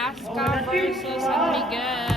Alaska versus San Miguel.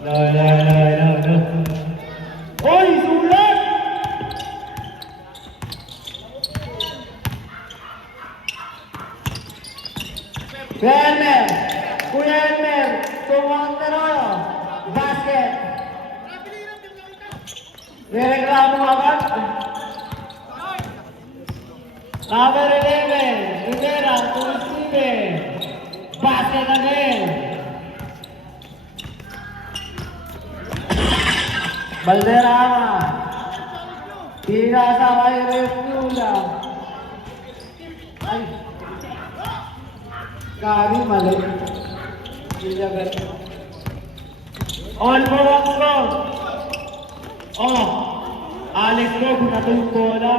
No. Hoy, sulat! Kuya Elmer, tumangtero, basket. Nireklamo agad. Number 11, Rivera, to receive. Basket again. Valderrama. Tira sa kay Refula. Ay. Kari mali. All for one score. Oh, Alex Go, natulog bola.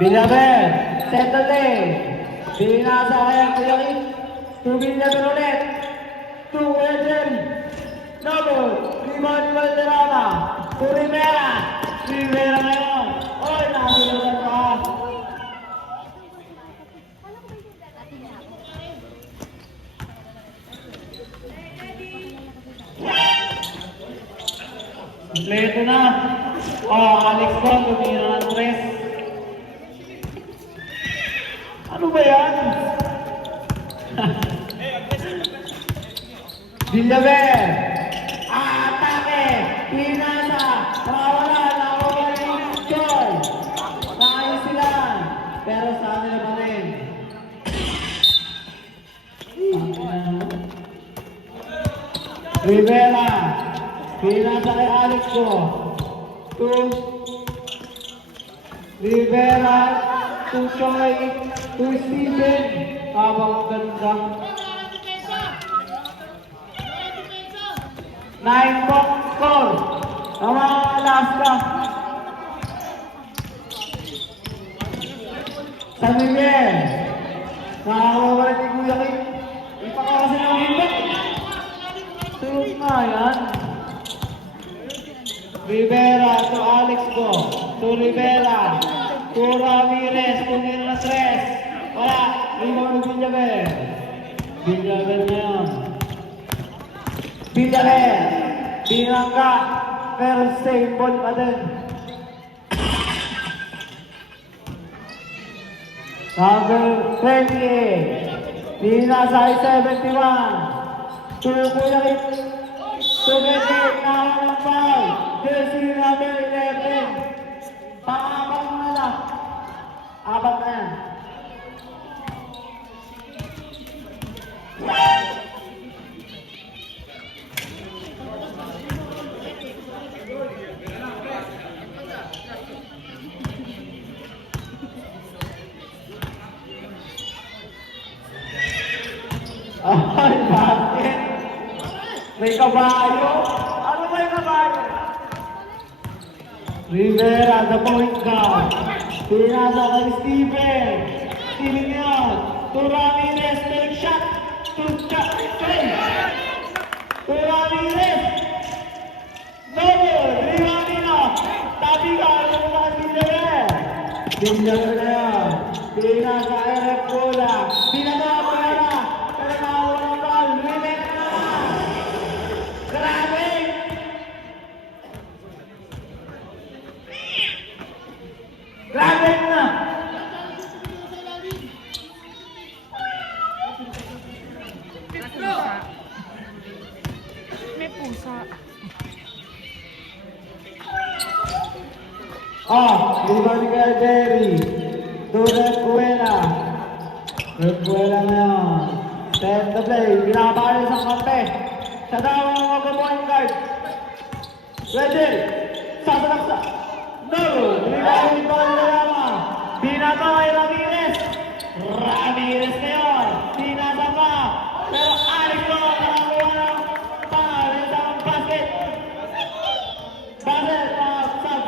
Villaver, settle. Binasa kaya Kuyaki. To Villaver ulit. To Edel. Double. Rebound ni Valderrama. To Rivera. Rivera ngayon. Oy, nakasulat pa. Kompleto na. Oh, Alex Bond, tumira ng 3. Ano ba yan? Villaver. Atake. Pinasa. Nawala. Nawala yung Joy. Naayos sila. Pero sa nila pa rin. Rivera. Pinasa kay Alex ko. Rivera. To Choi. To Steven. Habang ganda. 9-box score. Ang mga Alaska. San Miguel. Nakakawala ni Kuya Kim. Ipakakasi ng himbak. Tulog nga yan. Rivera to Alex Go. To Rivera. To Ramirez. Tumira na 3. Wala. Rebound ng Villaver. Villaver na yun. Villaver. Binangga. Pero safe ball pa din. Number 28. Binasa ay 71. Tukuya Tumigil na ng foul. Jersey number 11. Pang-apat na lang. 4 na yan. Ay, bakit? May kabayo? Ano may kabayo? Rivera, the point guard. Pinasa kay Steven. Steven yan. To Ramirez, take shot. To Ramirez. Double. Rivera. Tabi ka. Ano ba si Rivera? Pinasa na yan. Pinasa kay Refula. Pinasa para. Pero nakawala ng ball. Rivera. Grabe! Grabe na! May pusa. Ibang ka Jerry. To Recuela. Recuela na yun. Set the play. Binabali sa kampe. Sa daw ang mag-point guard. Ready. Sasalaksa. No. Rebound pa rin Layama. Binata kay Ramirez. Ramirez ngayon. Binata pa. Pero Alex ko nakakuha ng foul. Isang basket. Basket.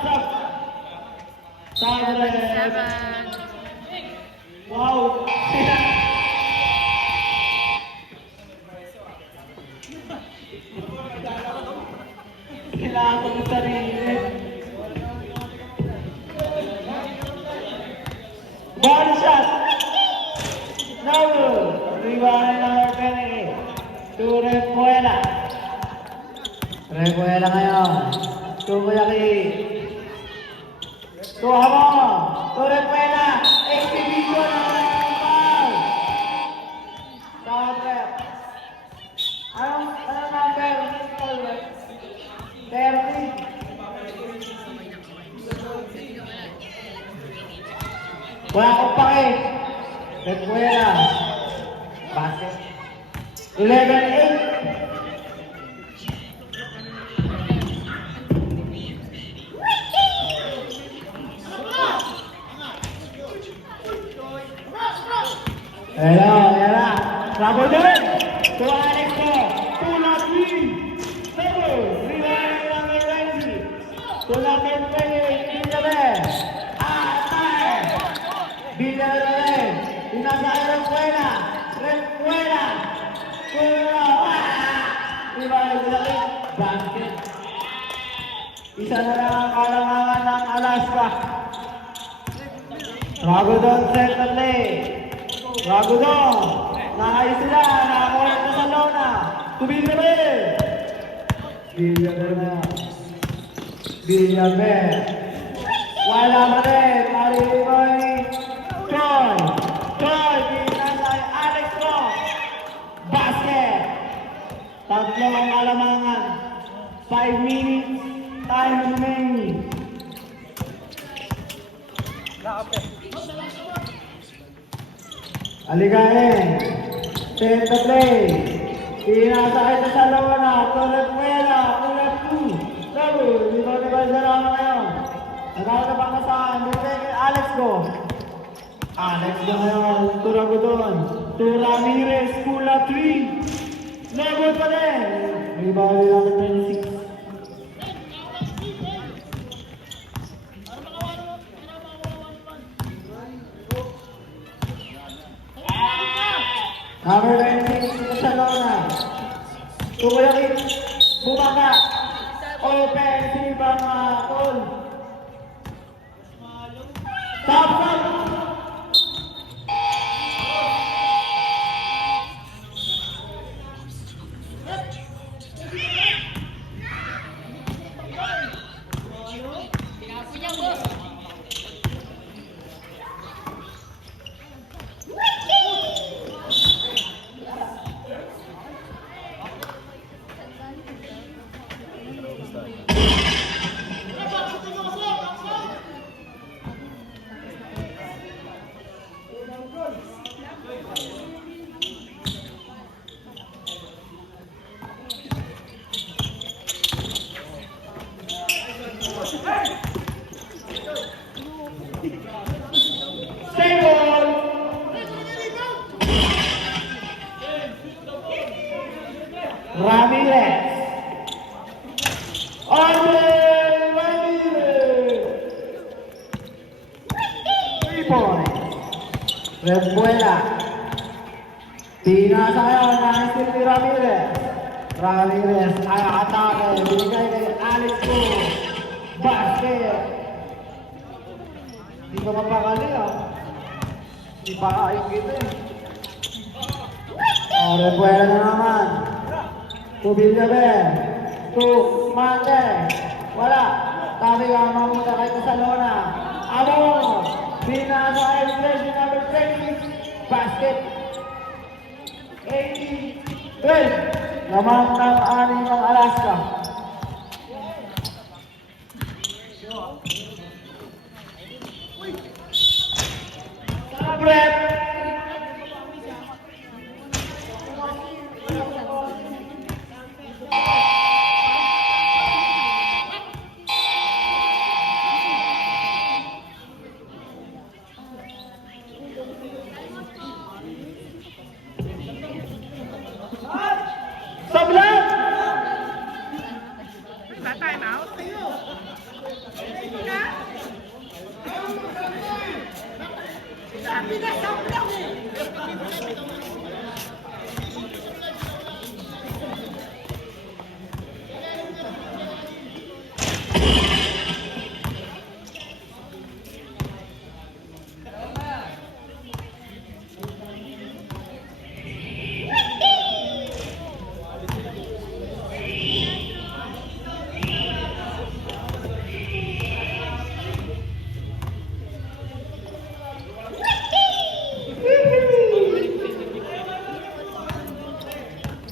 Sub. Sabre. 7. Wow. Kailangan ko ng sarili. Body shot. No. Rebound ng Kennedy. To Repuela. Repuela ngayon. To Kuyaki. To Habang. To Repuela. Exhibition ng foul. South rep. Anong number? 30. Wala akong pake. Repuela. Basket. 11-8. Ayan. Trouble din. To Alex ko. Tula 3. Double. Rebound ng Renzi. Tula 10-20. Binjabe. Atay. Binjabe. Pinasa kay Repuela. Repuela. Tula. Rebound Binjabe. Basket. Isa na lang ang kalangangan ng Alaska. Ragudon set the play. Ragudon. Nakayos sila. Nakakuha na sa lona. Tubilyabe. Bilyabe na. Bilyabe. Wala pa rin. Marikoy. Troy. Troy. Binasay Alex ko. Basket. Tatlo ang alamangan. 5 minutes. Time remaining. Aligain. Set the play. Pinasakay na sa lona. Torrepuela. Ulat 2. Double. Dito sa lona ngayon. Nagkakaroon na pangasahan. Dito kay Alex ko. Alex ko ngayon. Turagudon. To Ramirez. Pula 3. Level pa rin. Rebound namin 26. Number 26 sa lona. Tumulakit. Bumaka. Offensive ang tol. Stop. Ramirez. Ramirez. 3 points. Repuela. Pinasa ngayon ng si Ramirez. Ramirez ay atake. Binigay kay Alex ko. Basket. Hindi ko mapakali Hindi pa kain kita Repuela na naman. To Bilyabe. To Mate. Wala. Tabi ka mamunta kay Casalona. Amor. Binasa kay Flesh number 20. Basket. 80-12. Naman ng ani ng Alaska. Sabrep.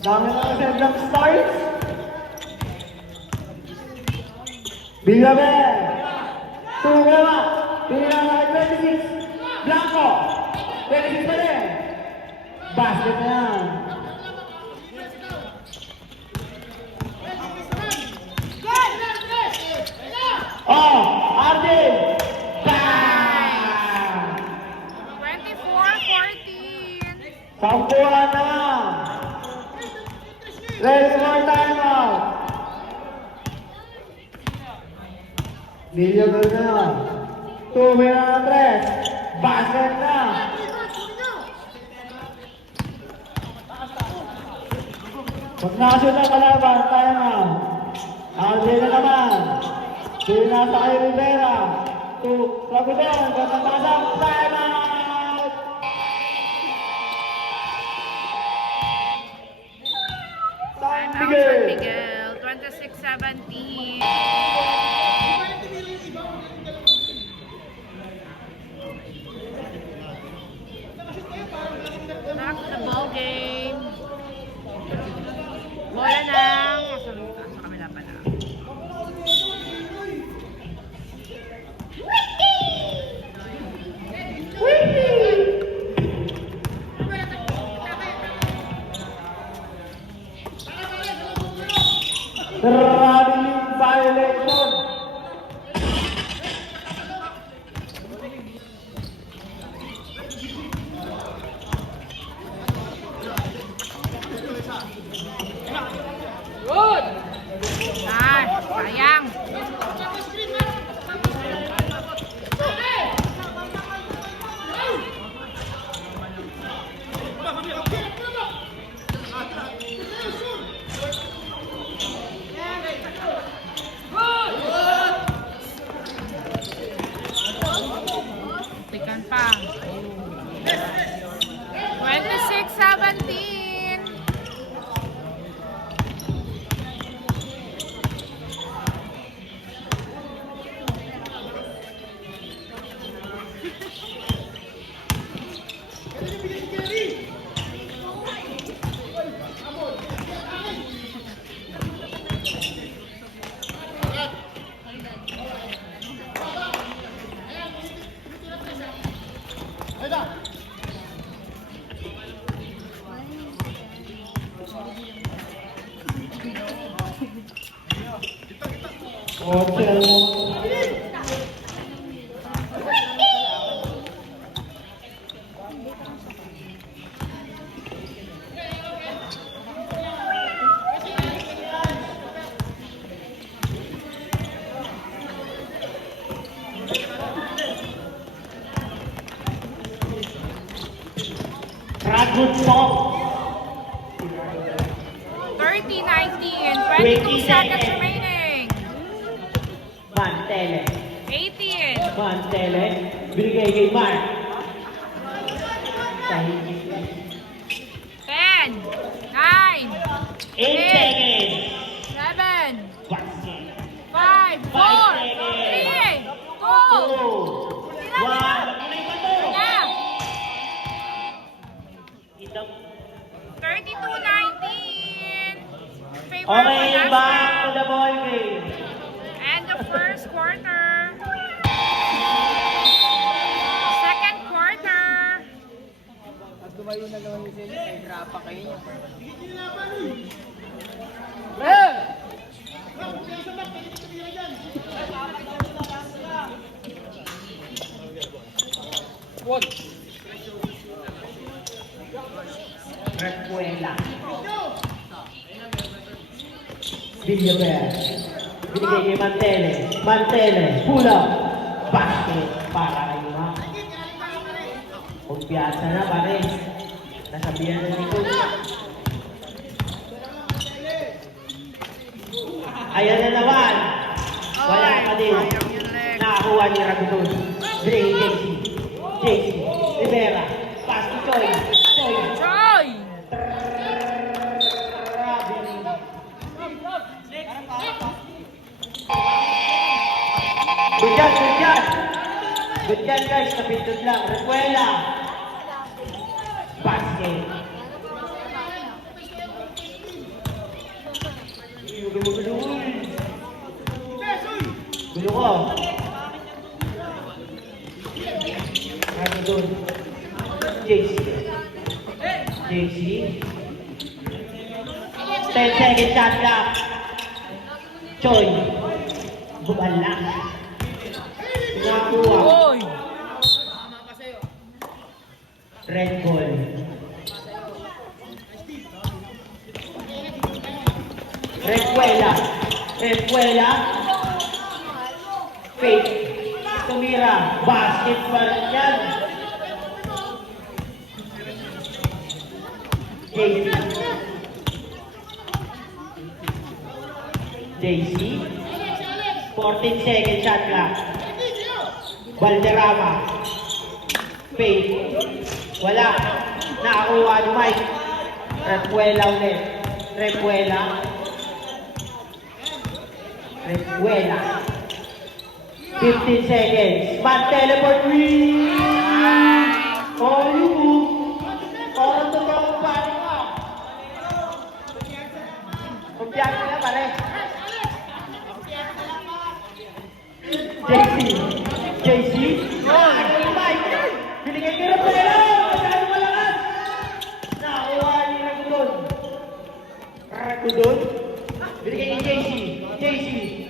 Dami na kasi ng stars. Villaver. Tumama. Pinaka 26. Blanco. 26 pa rin. Basket na yan. Oh, Arden. Bang! 24-14. Sampuan na. Let's go time out. Villaver na. Tumira na 3. Basket na. Pag nakashoot ang kalaban, tayo na. Arden na naman. Pinasa kay Rivera. To Lagudan. Katapasang time out. Time out San Miguel. 26-17. Back to the ball game. Bola ng sa kabila pa na. Traveling violation. Sayang. Pikan pa. 26-17. Hotel. Ragut Pop. 30-19. 22 seconds remaining. Mantele. 18. Mantele. Binigay kay Mark. 10. 9. 8 seconds. 7. Basket. 5. 4. 3. 2. 1. Yeah. Ito. 32-19. Favor Okay, for back to Nasdaq. the ball game. And the first quarter. Second quarter. At tumayo na naman yung sila, may grapa kayo niya. One. Recuela. Villaver. Binigay kay Mantele. Mantele. Pull up. Basket. Para kay Mark. Kumpiyansa na pare. Nasabihan na ni Coach. Ayan na naman. Wala pa din. Sayang yung leg. Nakakuha ni Raguton. Dre, JC, Rivera. Pass to Choi. Choi. Troy. Good job, good job. Good job guys, napindot lang. Recuela. Basket. JC. 10 seconds shot clock. Choi. Bumala. Pinakuha. Oy! Red ball. Recuela. Recuela. Faith. Tumira. Basket pa rin yan. JC. JC. 14 seconds shot clock. Valderrama. Faith. Wala. Nakakuha ni Mike. Recuela ulit. Recuela. Recuela. 15 seconds. Man teleport win! Oh, you. Parang totoong pare mo. Kumpiyan ka na pare. JC. JC. Ano yung Mike? Binigay ka na pala. Masyado malakas. Nakakuha ni Ragudon. Ragudon. Binigay ni JC. JC.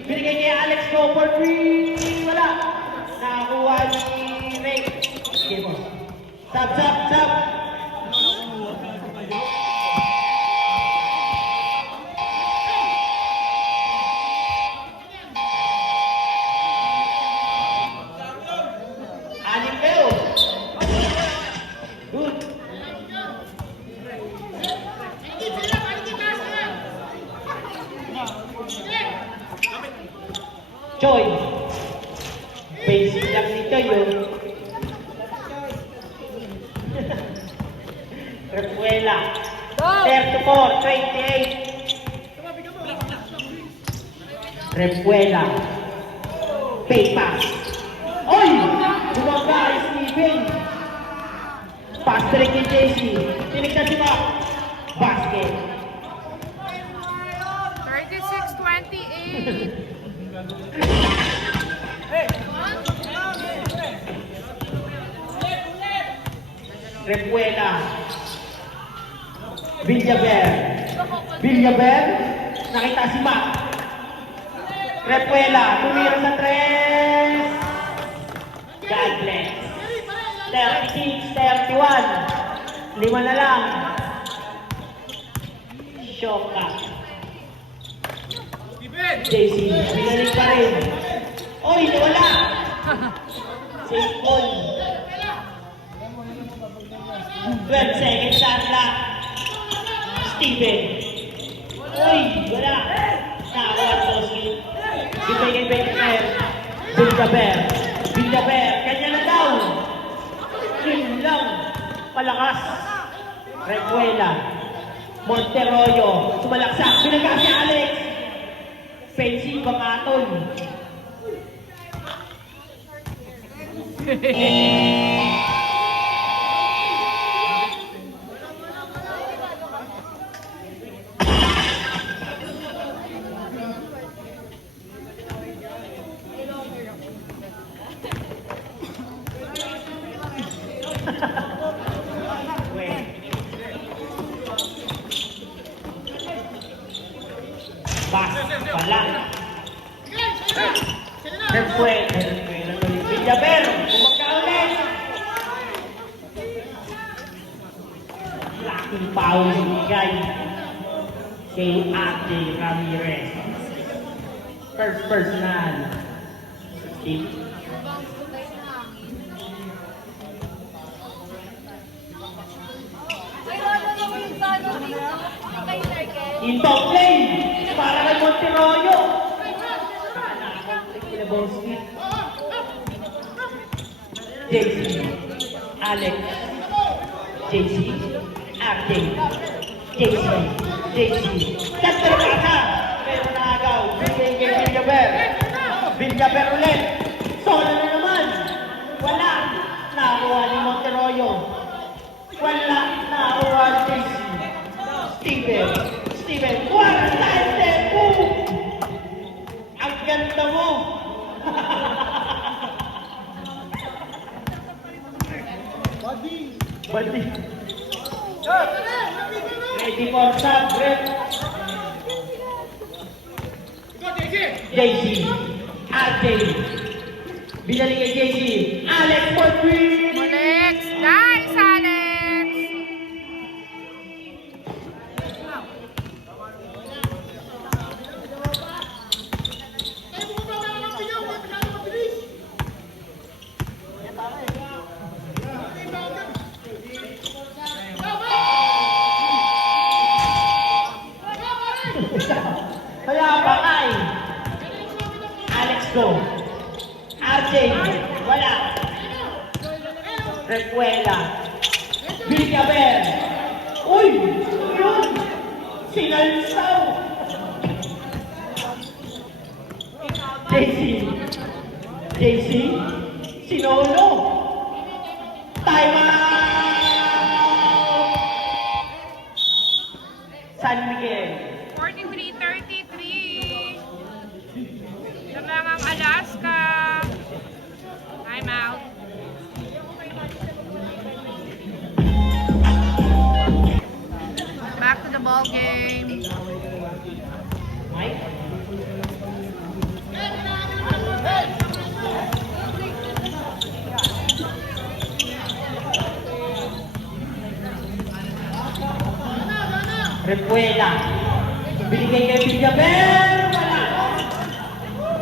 Binigay ni Alex go for 3. Wala. Nakakuha ni Ray. Sige mo. Sab, sab, sab. Anim kayo. Good. Choi. Basic lang nito yun. Repuela. 34, 28. Repuela. Pay pass. Oy! Bumaba ay Steven. Pass direct ni JC. Tinignan si Mac. Basket. 36-28. Repuela. Villaver. Villaver. Nakita si Mac. Repuela. Tumira sa tres. God bless. 36, 31. 5 na lang. Shock up. JC. Binalik pa rin. Oy, wala. Safe ball. 12 seconds shot clock. Steven. Uy, wala. Nakakuha ang Toski. Bigay kay Villaver. Villaver. Villaver. Kanya na daw. Yun lang. Palakas. Recuela. Monteroyo. Sumalaksak. Binaga si Alex. Fancy Bangaton. Bas, wala. Repuela. Villaver, bumaga ulit. Laking foul bigay kay Ate Ramirez. First personal. Inbound play para kay Monteroyo. Lebowski. JC. Alex. JC. Arte. JC. JC. Tatrapata. Pero naagaw. Bigay kay Villaver. Villaver ulit. Solo na naman. Wala. Nakuha ni Monteroyo. Wala. Nakuha ni JC. Steven. Steven. Quarantine. Boom! Ang ganda mo. Badi. Ready for sub, Brett. JC. RJ. Binalik kay JC. Alex for 3. Alex. Nice, Alex. Kaya bakay. Alex go. RJ. Wala. Recuela. Villaver. Uy! Yun! Sinalsaw! JC. JC. Sinolo. Time out! San Miguel. 43-33. Lamangang Alaska. Time out. Back to the ball game. Mike. Recuela. Binigay kay Villaver. Wala.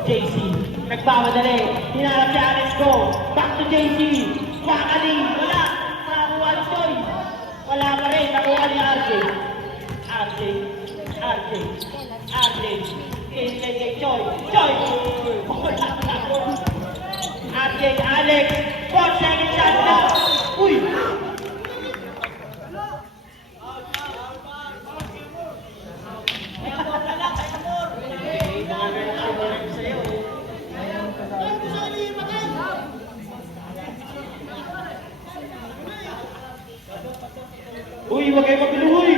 JC. Nagpamadali. Hinarap si Alex go. Back to JC. Wakaling. Wala. Nakakuha ni Choi. Wala pa rin. Nakuha ni RJ. RJ. RJ. RJ. Kinilay kay Choi. Choi. Wala na. RJ. Alex. 4 seconds shot na. Uy. Uy, wag kayo magluhoy!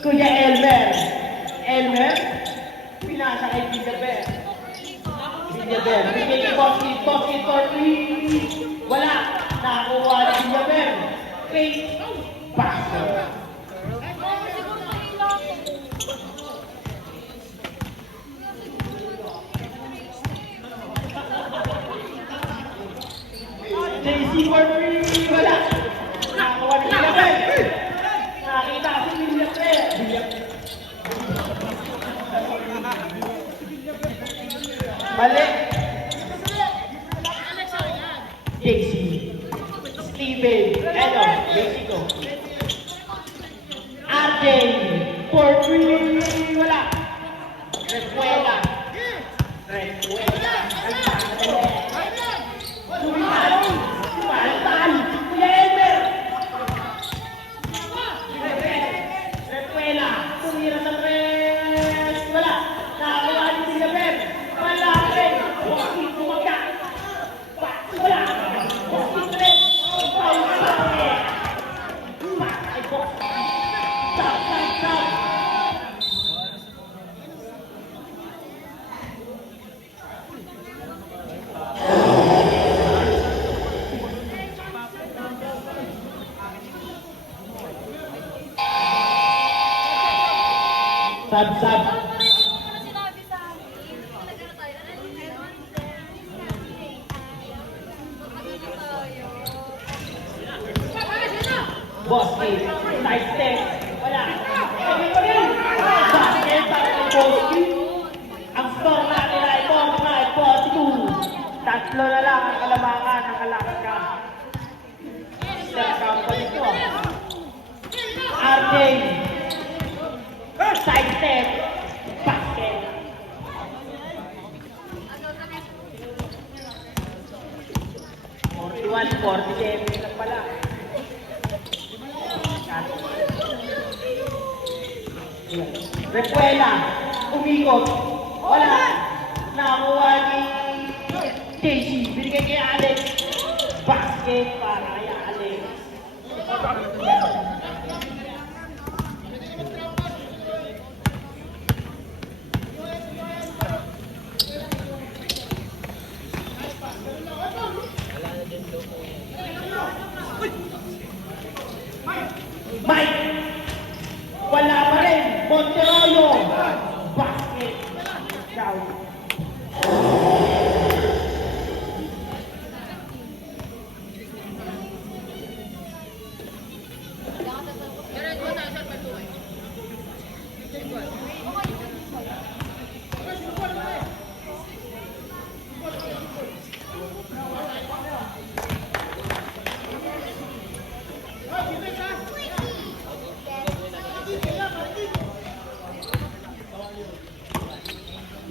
Kuya Elmer. Elmer? Pinasa kay Villaver. Villaver. Bigay kay Boski. Boski for 3. Wala. Nakakuha na Villaver. Fake. Passer. JC for 3. Wala. Nakakuha na Villaver. Nakita si Villaver. Mali. JC. Steven. Edo. Mexico. RJ. For 3. Wala. Recuela. Recuela. Sumital. Sumital. Lemer. Recuela. Tumira sa res. Wala. Nakakuha ni Villaver. Wala rin. Boski tumaga. Wala. Boski rin. Foul sa rin. Patay ko. Stop, stop, stop. Sab. Boski, side step, wala. Basket para kay Boski. Ang score natin ay 49-42. Tatlo na lang ang kalamangan ng Alaska. Step company ko. RJ. Side step. Basket. 147 lang pala. Repuela, umikot. Wala. Nakuha ni Casey. Binigay kay Alex. Basket para kay Alex. Mike! Wala pa rin! Monteroyo! Basket! Ciao!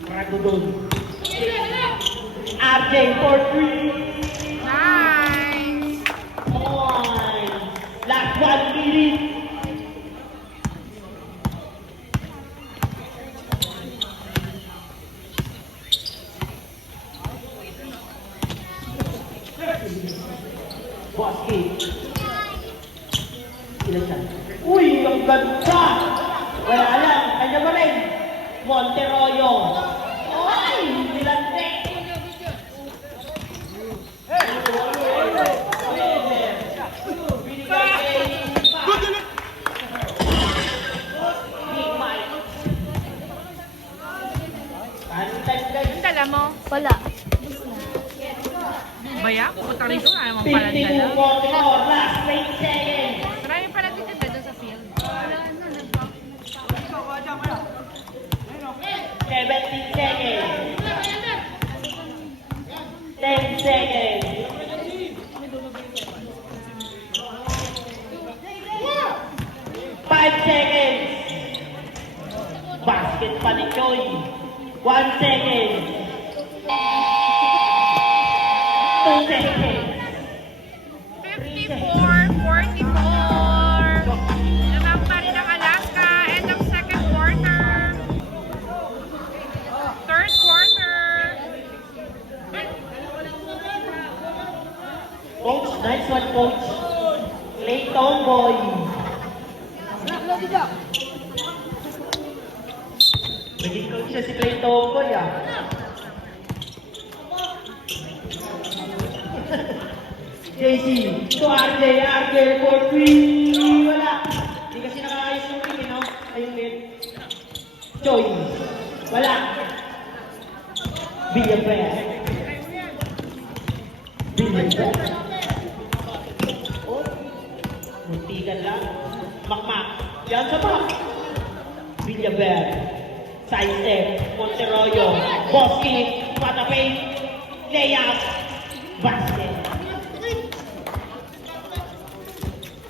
Ragudon. RJ for 3. Nice. Point. Last 1 minute. Basket. Ilan siya? Uy, ang ganda! Wala lang, kanya pa rin. Monteroyo. Ay, nilante. Ang dala mo? Wala. Baya? Pupunta rito, ayaw mong pala dala. 52-44, last 20 seconds. Marami pala dito doon sa field. 17 seconds. 10 seconds. 5 seconds. Basket pa ni Choi. 1 second. 2 seconds. 54-44. Lamang pa rin ang Alaska. End of second quarter. Third quarter. Coach, nice one, coach. Late tomboy. Naging coach siya si Clay Tomboy, ah. JC, to RJ, RJ for 3. Wala. Hindi kasi nakakayos yung ring, no? Ayun din. Choi. Wala. Villanueva. Villanueva. Oh. Muntikan lang. Makmak. Yan sa back. Villanueva. Side step. Monteroyo. Bosky. Patapay. Layup. Basket.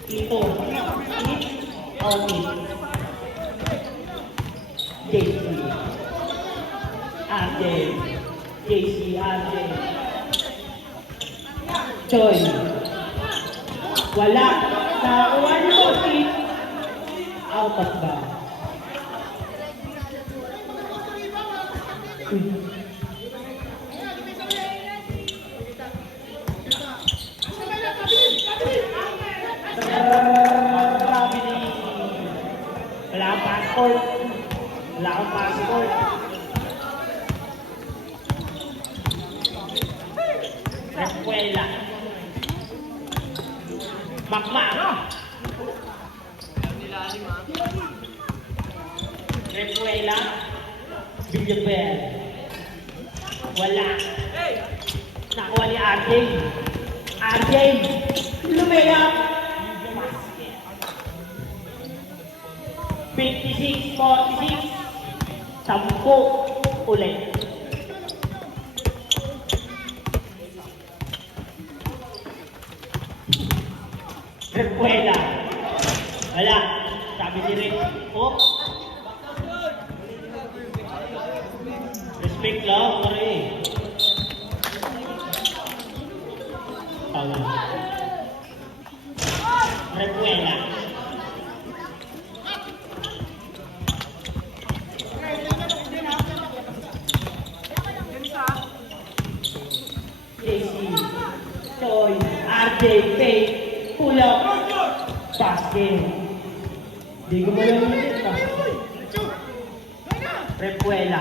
Ito. Hit. Only. JC. RJ. JC. RJ. Choi. Wala. Nakakuha ni Bosky. Out of bounds. Grabe ni... Wala akong passport. Wala akong passport. Eskwela. Makmak. Eskwela. Villanueva. Wala. Nakuha ni RJ. RJ. Lumayap. 56-46. 10 ulit. Repuela. Wala. Sabi ni Rick. Oh. Respect lang. Pare. Tama. RJ, fake, pull up, basket. Di ko mo lang ulit pa. Repuela.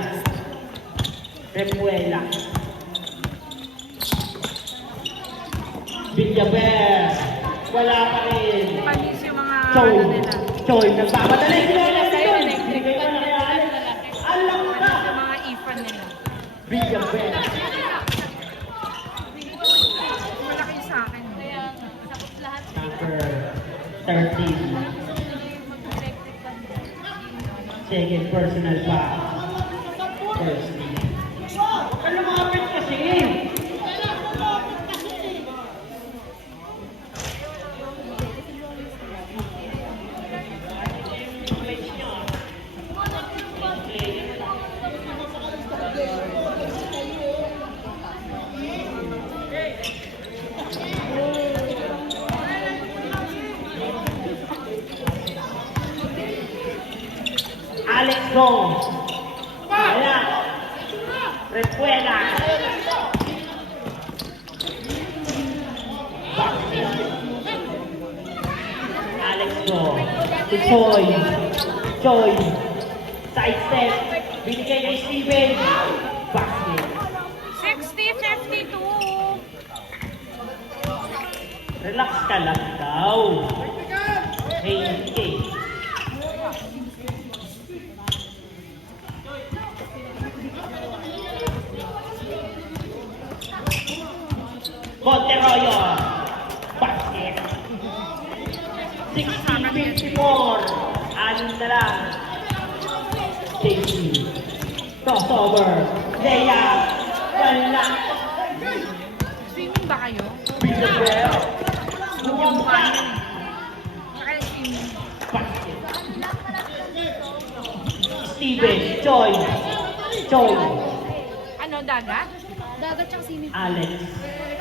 Repuela. Villaver. Wala pa rin. Panis yung mga Choy. ano nila. Choy. Nagpapadali. Sa'yo, electric. Alam mo na. Yung mga ifan nila. Villaver. Malaki sa akin. Number 13. Second personal foul. First team. Huwag ka lumapit kasi. Alex Gong. Wala. Repuela. Alex Gong. Si Choi. Choi. Side step. Binigay kay Steven. Basket. 60-52. Relax ka lang daw. Hey, hey. Monteroyo. Basket. 60-54. Anim na lang. JC. Crossover. Layup. Wala. Swimming ba kayo? Villaver. Yung fun. Kaya swimming. Basket. Steven. Choi. Choi. Ano, dagat? Dagat siyang swimming pool. Alex.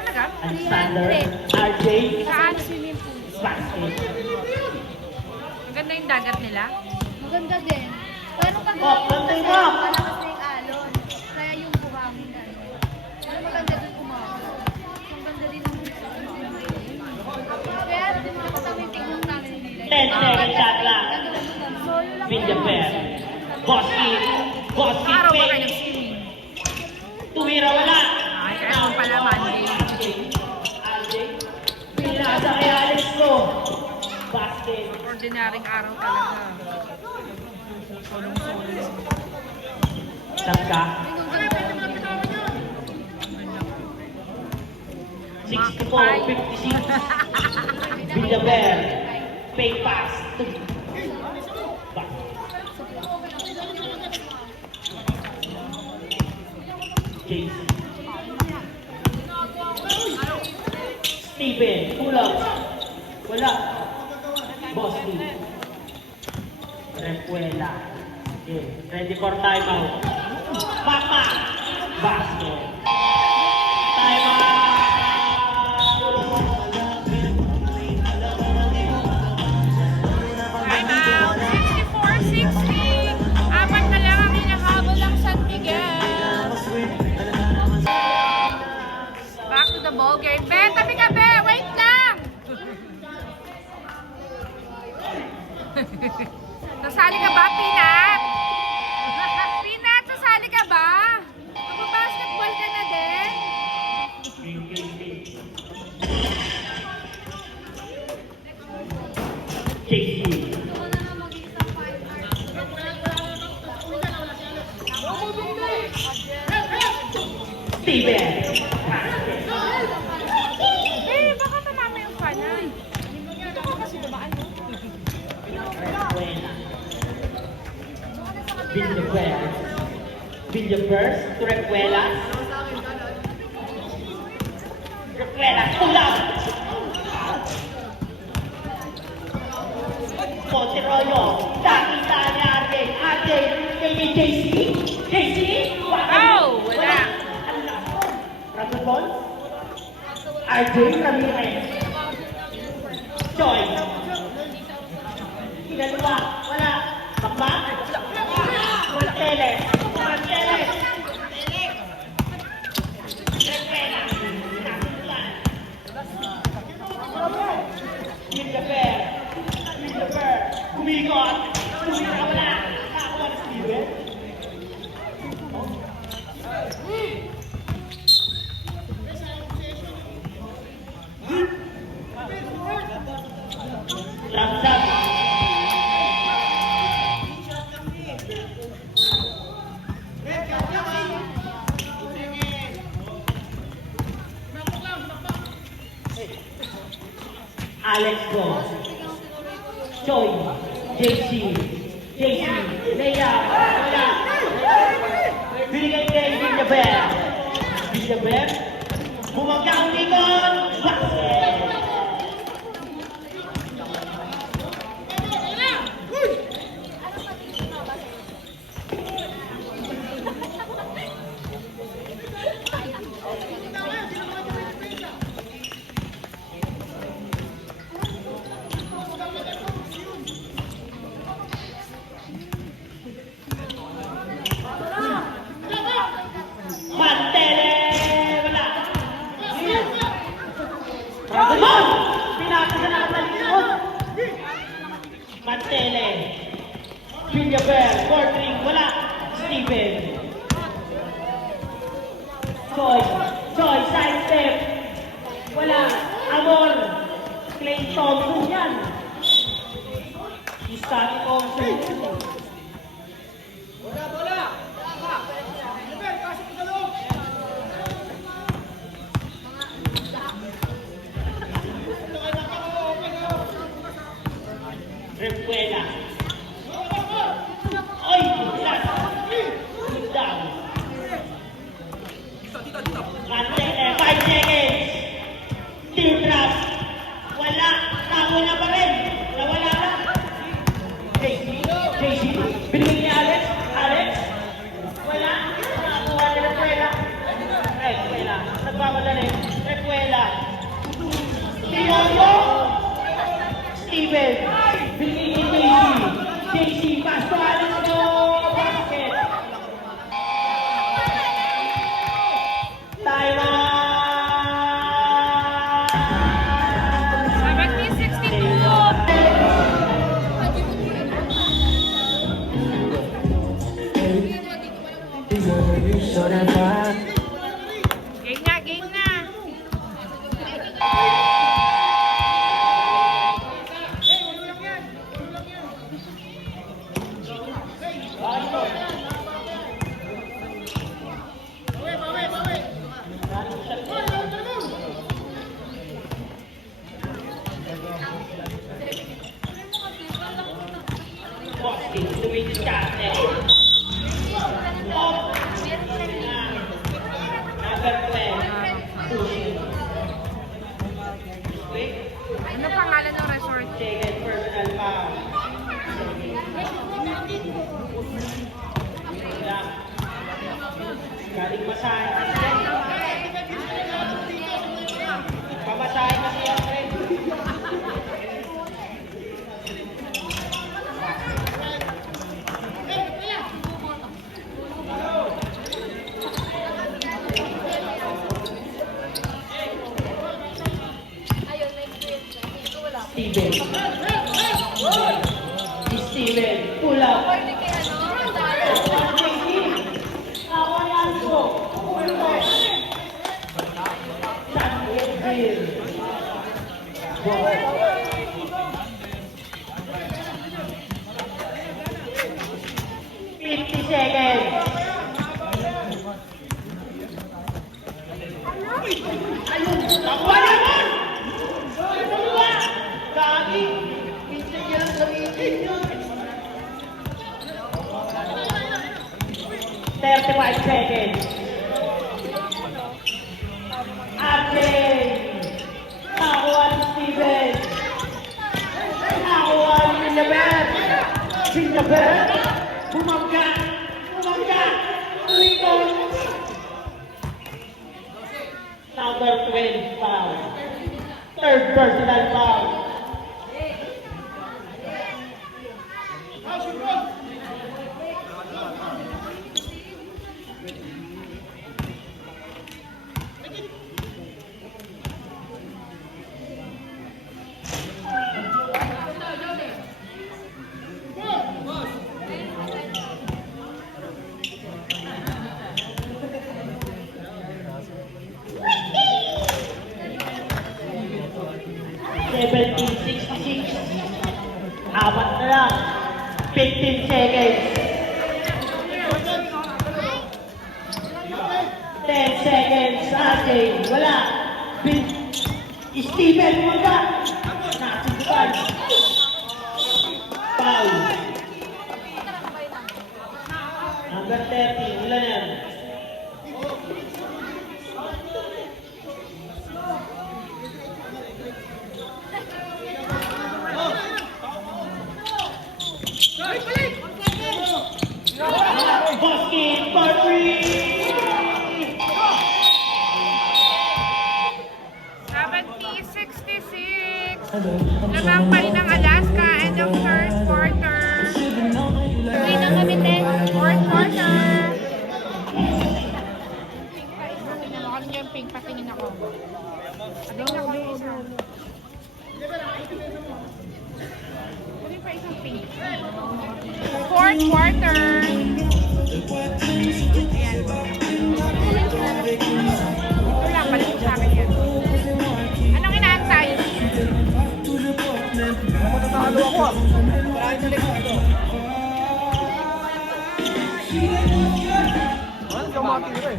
Talaga? Alexander. RJ. Saan? Swimming pool. Basket. Maganda yung dagat nila. Maganda din. Pero pag Oh, bantay mo! malakas na yung alon. Kaya yung buhangin ano. Pero maganda din kumakaw. Maganda din ang kaya din mga kasawin tingnan namin nila. 10 seconds shot lang. Solo lang. Villaver. Boski. Boski. Araw ba kayo Fake. nag-swimming? Tumira wala. Ay, kaya kung pala Monday. RJ. Pinasa kay Alex ko. Basket. Ordinaryong araw talaga. Tagka. 64-56. Villaver. Fake pass. Basket. JC. Steven, pull up. Wala. Boski. Repuela. Okay. Ready for timeout. Papa. Basket. Timeout. Time out. 64-60. Apat na lang ang hinahabol ng San Miguel. Back to the ball game. Be, tabi ka, Be. Wait lang. Nasali ka ba, Peanut? Peanut, sasali ka ba? Magbabasketball ka na din? JC. Steven. Eh, baka tumama yung kanan. Dito ko kasi dumaan. Repuela. Villaver. Villaver to Repuela. Repuela, pull up. Monteroyo. Nakita ni RJ. RJ. Kay JC. JC. Oh, wala. Rapid ball. RJ Ramirez. Joy. Kinalwa. Wala. Bakba. Monteles. Monteles. Repela. Umikot! Wala! Nakakuha na Steven. Lamsat. Alex Go. Choi. JC. Leia. Wala. Binigay kay Villaber. Villaber. Bumagka ang ikon. Bakit? Mantele! Wala! Ramon! Pinasa na nakatalikod! Mantele! Villaber! Portring! Wala! Steven! Choi! Side step! Wala! Amor! Clay Thompson yan! Istani Thompson! Repuela. Ay! Good down. Mantele, 5 seconds. Team trap. Wala. Nawala pa rin. Nawala na. JC. Binigay ni Alex. Wala. Nakakuha ni Repuela. Repuela. Nagpapadali. Repuela. Tinoyo. Steven. Binigay ni JC. Pasto Alex Go. Basket. Time out. 17-62. Game na. Boston, tuwing kate. Number 12. Ano pangalan ng resort? Second personal foul. Galing masahe. Pamasahe kasi yan, friend. Steven, pull up. Seconds. Ayun, nakuha naman! Nakuha! Gagi! Minsan niya lang gamitin yun. 35 seconds. Atin! Nakuha ni Steven! Nakuha ni Villaber! Bumangga! Rebound! Number 12 foul. Third personal foul. 17-66. Apat na lang. 15 seconds. 10 seconds. Ating wala. Steven, wala. Nasigutan. Foul. Number 30, wala na yan. Basket for 3! 70-66. Lamang pa rin ang Alaska. End of third quarter. Uwi na kami, Tek. Fourth quarter. Ano niyo yung pink? Patingin ako. Patingin ako yung isa. Kunin pa isang pink. Fourth quarter. Ayan. Wala, balik ko sa akin yan. Anong inaantay? Matatalo ako ah. Maraming sa likod ito. Hindi ako makatira eh.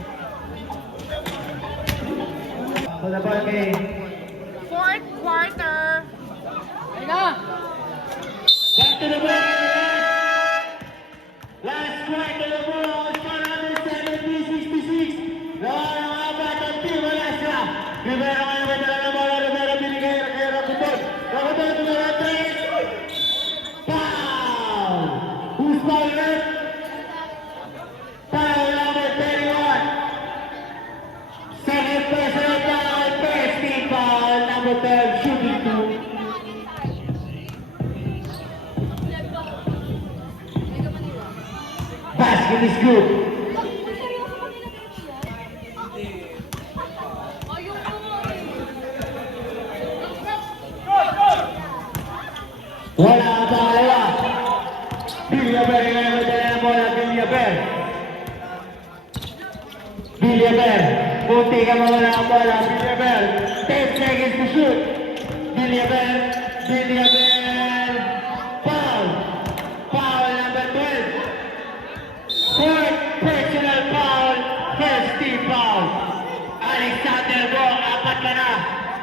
For the ball game. Fourth quarter. Ayun na! Back to the ball game. Last quarter of the ball. Score under 70-66. Lawan ang apat ang team Alaska. Rivera ngayon may dala ng bola. Rivera binigay kay Rakutod. Rakutod numero 3. Foul! Who's fouling it? Foul number 31. Second personal foul. First team foul. Number 12, shooting 2. Basket is good. Wala ang pangalawa. Villaber ngayon may dala ng bola. Villaber. Villaber. Buti ka mawala ang bola. Villaber. 10 seconds to shoot. Villaber. Villaber. Foul. Foul number 12. Fourth personal foul. First team foul. Alexander Go. Apat ka na.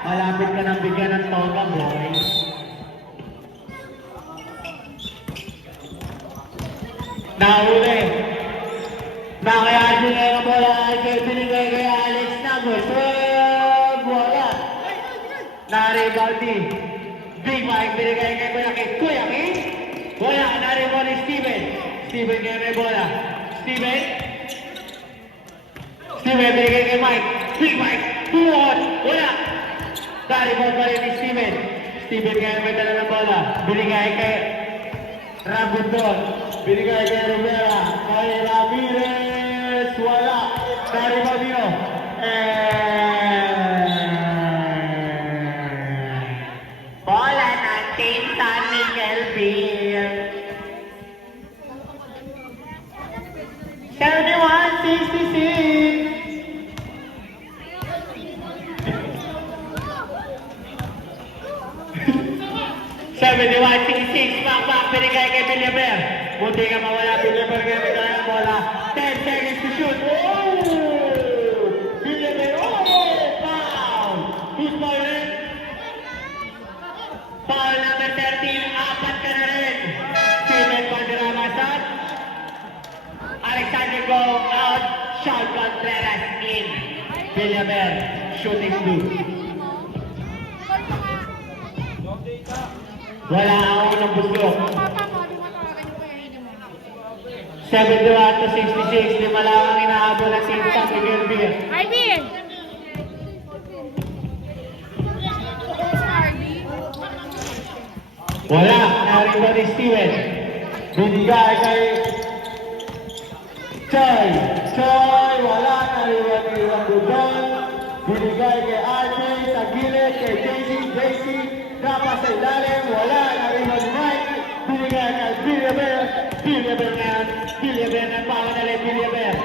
Malapit ka ng bigyan ng toga, boy. Nahuli. Nakayaan nila yung bola kay binigay kay Alex na gusto. Bola. Na-rebound ni Big Mike binigay kay Kuya King. Wala. Na-rebound ni Steven. Steven kaya may bola. Steven. Steven binigay kay Mike. Big Mike. Tuwon. Wala. Na-rebound pa rin ni Steven. Steven kaya may dala ng bola. Binigay kay Rabundon. Binigay kay Rivera, kay Ramirez, wala. Na-rebound nyo. Bola natin sa Miguel Beer. 71-66. 71-66, back, binigay kay Villaber. Buti ka mawala, Villaber kaya may dala ng bola. 10 seconds to shoot. Oh! Villaber, oh! Foul! Who's fouling? Foul number 13, apat ka na rin. Steven Pandiramasan. Alexander Go out. Sean Contreras in. Villaber, shooting blue. Wala ako ng buslo. Papa mo, di mo tawagan yung kuya hindi mo. 71-66, lima lang ang inahabol ng Team San Miguel Beer. Ivy! Wala, nariba ni Steven. Binigay kay Choy. Choy, wala, nariba ni Rambudon. Binigay kay Alvin, sa gilid, kay JC. Dapat sa ilalim, wala, nariba ni Mike. Binigay kay Villaber. Villaber na, pamanali, Villaber.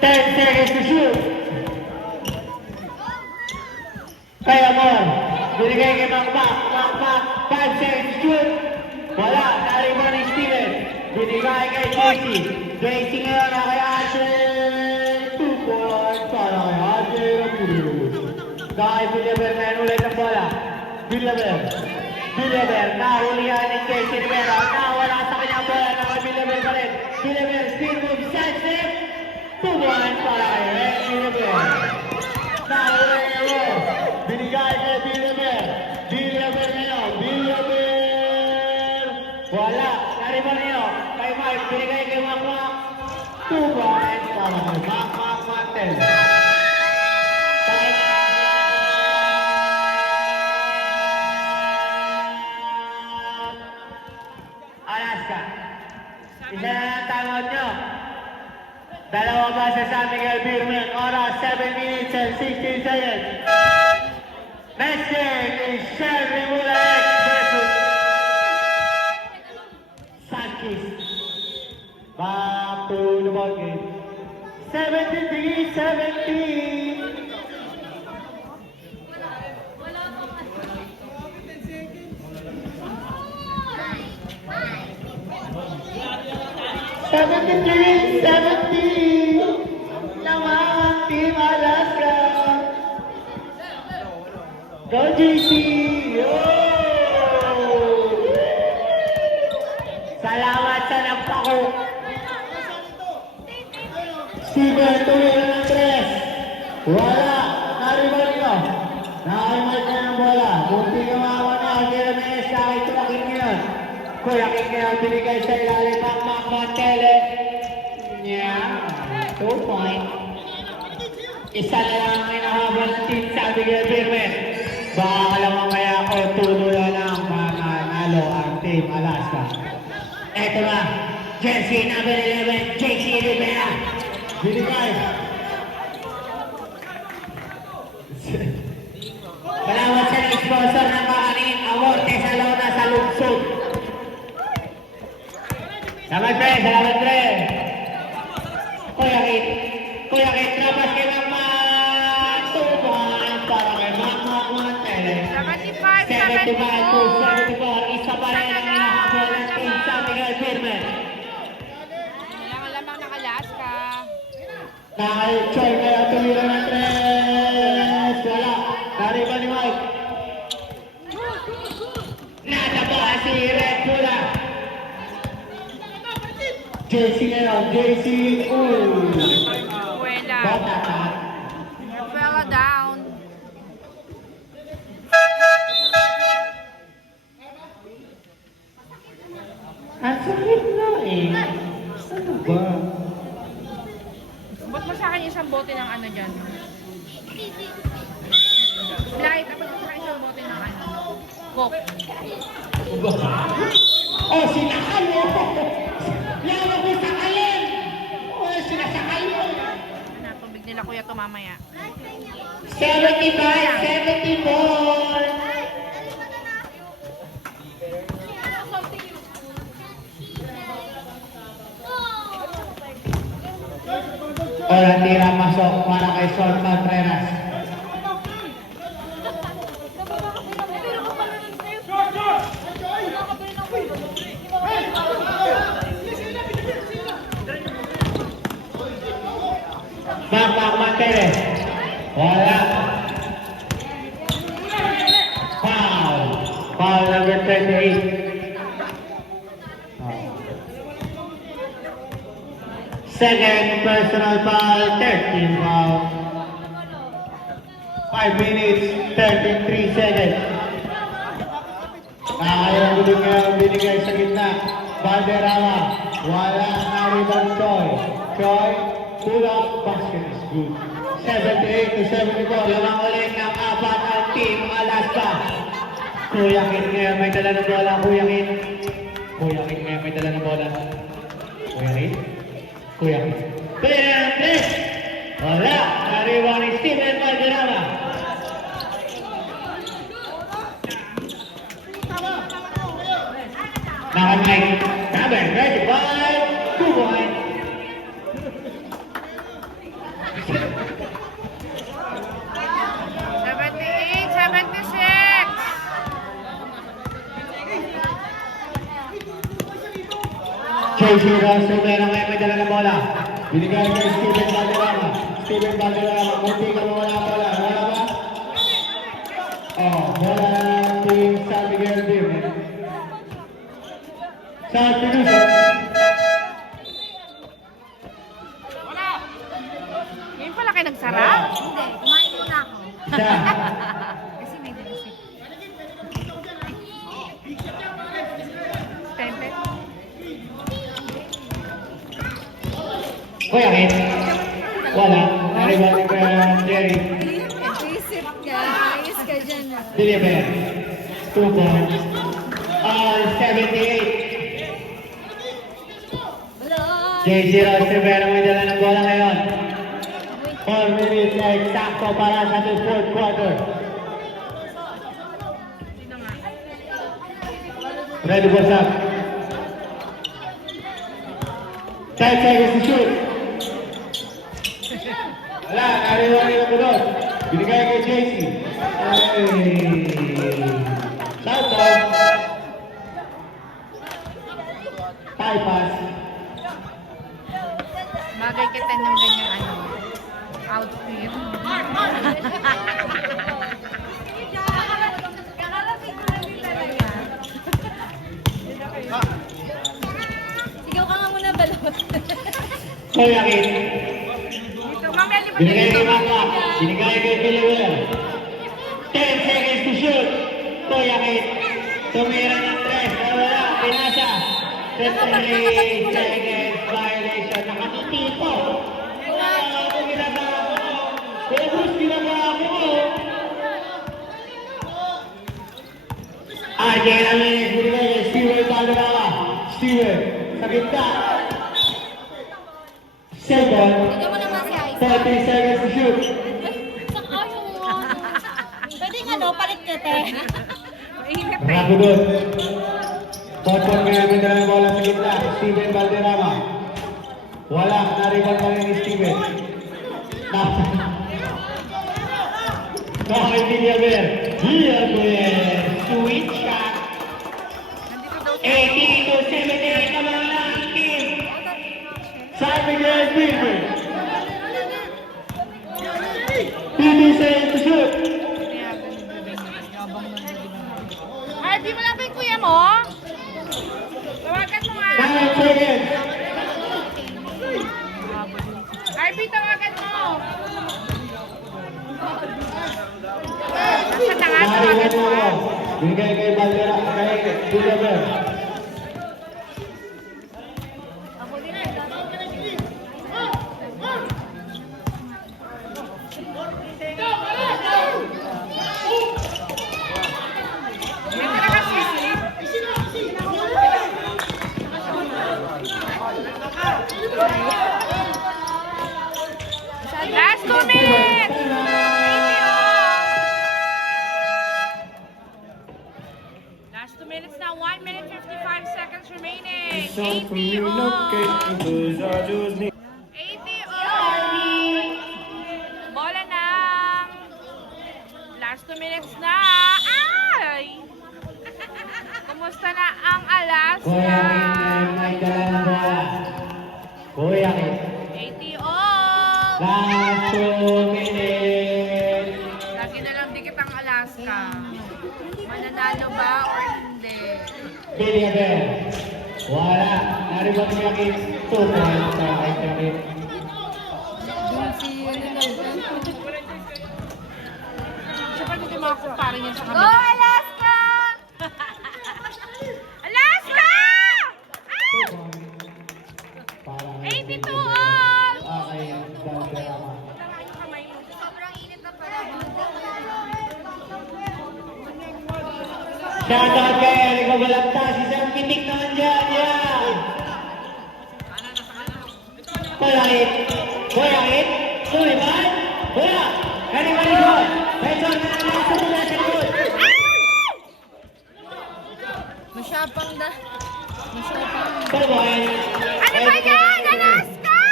10 seconds to shoot. Kaya mo, binigay kay Makmak, 5 seconds to shoot. Wala, na-rebound ni Steven. Binigay kay JC. JC ngayon na kay Asher. 2 points para kay Asher. Kay Villaver ngayon ulit ang bola. Villaver, nahulihan ni JC Rivera. Nawala sa kanyang bola na kay Villaver pa rin. Villaver, speed move, side step. 2 points para kay Red Villaver. Nahulihan niya mo. Binigay kay Villaver. Villaver ngayon, Villaver. Wala, na-rebound niyo. Kay Mike, binigay kay Makmak. 2 points para kay Makmak Martel. Alaska. Isa na lang timeout nyo. Dalawa ba sa San Miguel Beerman? Oras 7 minutes and 16 seconds. Next game is Shelby Mulaek versus Sanchez. Back to the ball game. 73-70. Seventy-three, 70 naman Team Alaska. Go GC! Yo! Salamat sa nagpako. Steven, tuloy ng 3. Wala. Naribal nyo. Nakarimad na ng bola. Munti gumawa na. Jeremias kahit tumakin ngayon. Kuya King ngayon binigay sa ilalim ng Makmatele. Yeah. 2 point. Isa na lang ang inahabol ng Team San Miguel Beerman. Baka alam mamaya ko tuloy ng mananalo ang Team Alaska. Eto na. Jersey number 11, JC Rivera. Binigay. Salamat sa sponsor ng kakanin. Amorte sa Lona sa Lugsog. Salamat pre. Kuya Kit, trapas kay Makmak. Tubuhan para kay Makmak Martel. 75-74. Isa pa rin ang hinahabol ng Team San Miguel Beerman. Walang lamang ng Alaska. Nakal-choy kaya tumira ng 3. Wala. Nariba ni Mike. Nataba si Red Pula. JC ngayon. JC. Buena. Batatat. Fella down. Ang sakit na eh. Ano ba? Ba't mo sa akin isang bote ng ano dyan? Light, dapat mo sa akin isang bote ng ano? Coke. Oh, sinakal mo! Yawa ko sakalin! Oh, sinasakal mo! Ano, tubig nila kuya to mamaya. 75-74! Ola tira pasok para kay Sol Contreras. Makmak Martel. Wala. Foul number 38. Second personal foul, 13 foul. 5 minutes, 33 seconds. Nakayang binigay sa gitna. Valderrama. Wala na rebound Choi. Pull up, basket is good. 78-74. Lamang ulit ng 4 ang Team Alaska. Kuya King ngayon may dala ng bola. Kuya King ngayon may dala ng bola. Kuya King. Pera ng 3. Wala. Nariwa ni Steven Valderrama. Nakamike. Number 35. 2 points. JC Ross Romero may medala ng bola. Binigay kay Steven Valderrama. Steven Valderrama, munti ka mawala ang bola. Wala ba? Oh, bola ng team San Miguel Team. Sa Pinuso. Ngayon pala kayo nagsarap? Hindi, kumain muna ako. Isa. Kasi may dinisip. Tempe. Kuya Kit. Wala. Naribalik ka Jerry. Isip ka. Ayos ka dyan ah. Deliver. 2 points. 78. JC Ross Rivera may dala ng bola ngayon. 4 minutes na eksakto para sa ating fourth quarter. Ready for up. 10 seconds to shoot. Wala, nariwari na bulot. Binigay kay JC. South ball. Tie pass. Bagay kita ng ganyang ano, outfit. Kakalapit ko lang din talaga. Sigaw ka nga muna balot. Kuya Kit. Dito, mamaya lipat Binigay dito. kay Maka. Binigay kay Villarreal. 10 seconds to shoot. Kuya Kit. Tumira ng 3. Wala. Pinasa. 33 seconds violation. Nakatiti po. Wala ako ginagawa ko. Kaya Bruce, ginagawa ko. Kaya namin binigay kay Steven Valderrama. Steven. Sa gitna. Second. Sigaw mo naman si Aiza. 30 seconds to shoot. Pwede nga no, palit ka te. Mainit eh. Rago doon. Potpon kaya may dalang bola sa gitna. Steven Valderrama. Wala. Nariban pa rin ni Steven. Bakit Villaver? Villaver. Sweet shot. Nandito daw 80 to 78 naman na ang team. San Miguel Fever. 50 seconds to shoot. Ay, di mo lang ba yung kuya mo? Tawagan mo nga. 5 seconds. Arby, tawagan mo. Nasaan na nga, tawagan Nariban mo mo nga. ako. Binigay kay Valderrama. Kay Villaver. Yan ka na kasi. Last 2 minutes! Last 2 minutes now, 1 minute 55 seconds remaining. 80 all. 80 all. Bola ng last 2 minutes na. Ay! Kumusta na ang Kuya Alaska? Kit may dala ng bola. Kuya Kit. 80 all. Last 2 minutes. Lagi na lang dikit ang Alaska. Mananalo ba or hindi? Villaver. Wala. Nariban Kuya Kit. 2 points sa kay Kuya Kit. Siya pa dito mga kumpare niya sa Go kabila. Alaska! Alaska! Ah! Para 82 all! Okay, Valderrama. Tara yung kamay mo. Sobrang init na pala. Shoutout kay Erico Balagtas. Isang pitik naman dyan. Yan. Kuya Kit. Kuya Kit. Suliban. Wala. Kaniman likod. Pedro na nasa mula sa likod. Masyapang na. Masyapang. 2 points. Ano ba yan? Alaska!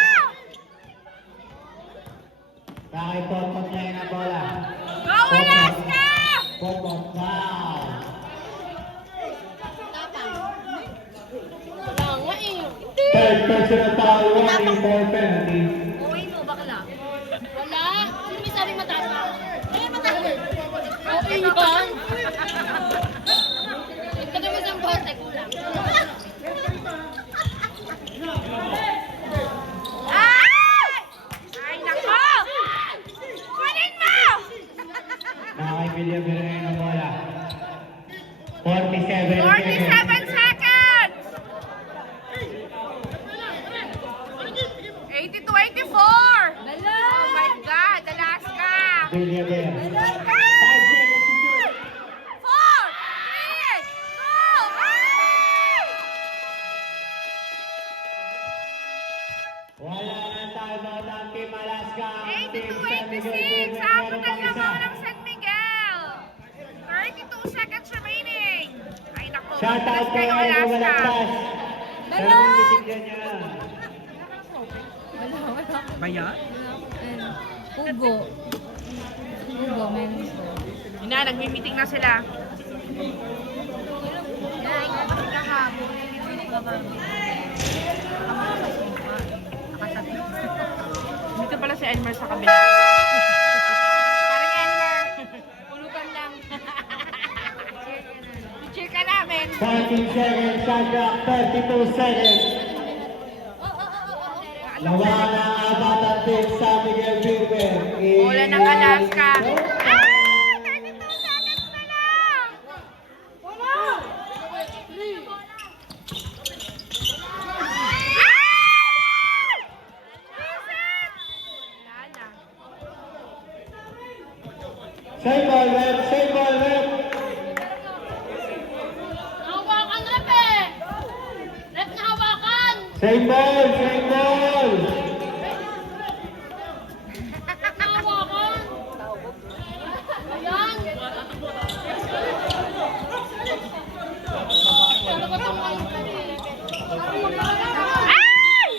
Bakit Potpot na yun ang bola? Go Alaska! Potpot foul. Wala nga eh. Hindi Villaver. 5 Ah! seconds to shoot. 4, 3, 2, ay! Wala na timeout ang Team Alaska. Ang Team San Miguel 82-86. River Apat meron ang pang isa. lamang ng San Miguel. 32 seconds remaining. Ay, naku. Shoutout Let's kay go, Edo Alaska. Balagtas. Pero titigyan niya. Bayan? Hugo. Hugo, meron ko. Ina, nagmi-meeting na sila. Yan, ikaw kasi kahapon. Hindi ka ba? Dito pala si Elmer sa kabila. Parang Elmer. Pulutan lang. Cheer ka namin. 14 seconds, shot clock, 32 seconds. Nawala ang apat ang Team San Miguel River. Bola ng Alaska. Ah! 32 seconds na lang! Ah! Vincent! Wala na. Same ball, rep. Same ball, rep. Hawakan, Rep eh! Rep na hawakan! Same ball, same ball. Hawakan! Ayan! Ano ba itong Ay!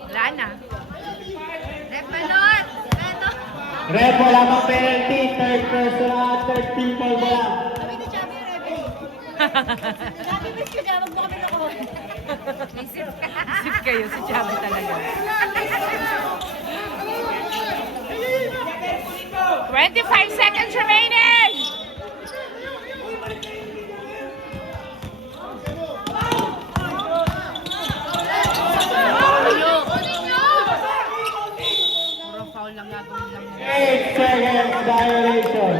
Wala na. Rep Balot! Beto! Rep, wala pang penalty. Third person at third people mo lang. Isip kayo, si Chubby talaga. 25 seconds remaining! Puro foul lang gagawin lang nila. 8 seconds violation.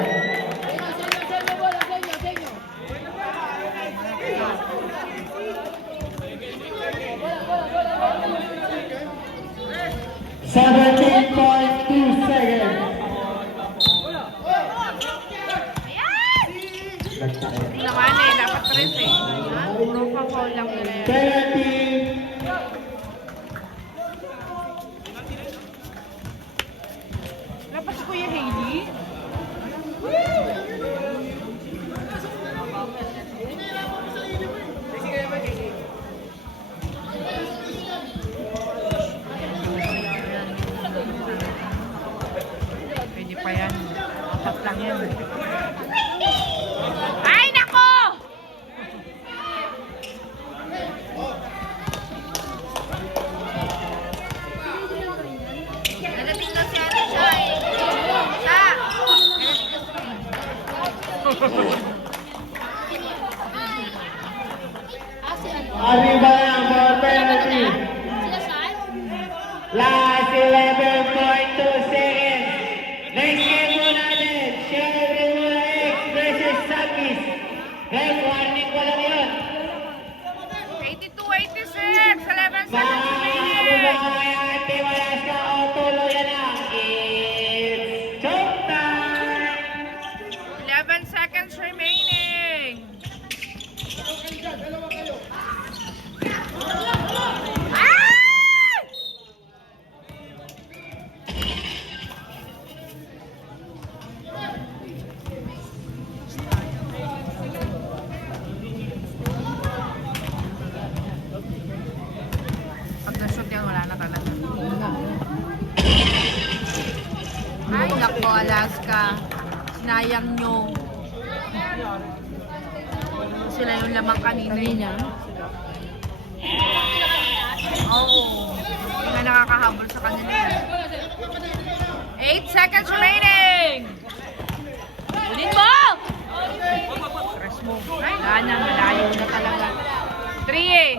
Seventeen point 2 seconds. Ayan! Hindi naman eh, dapat tres eh. Puro foul lang nila yan. Penalty. Wala pa si Kuya Hailey? Pwede pa yan. Apat lang yan. Ay, nako! Nalating na si Ate Joy. Arriba lang for penalty. Last 11.2 seconds. Next game mo natin. Siyempre muna X versus Sakis. Ref, warning ko lang yun. 82-86, 11 seconds Maaari ba remaining. kaya ang Team Alaska o tuluyan na? It's showtime! 11 seconds remaining. Ah! Pag na-shoot yan, wala na talaga. Ay, nako, Alaska. Sinayang nyo. Sila yung lamang kanina. Oo. Hindi nga nakakahabol sa kanila. 8 seconds remaining! Ulit mo! Press mo. Ay, wala na. Malayo na talaga. 3 eh.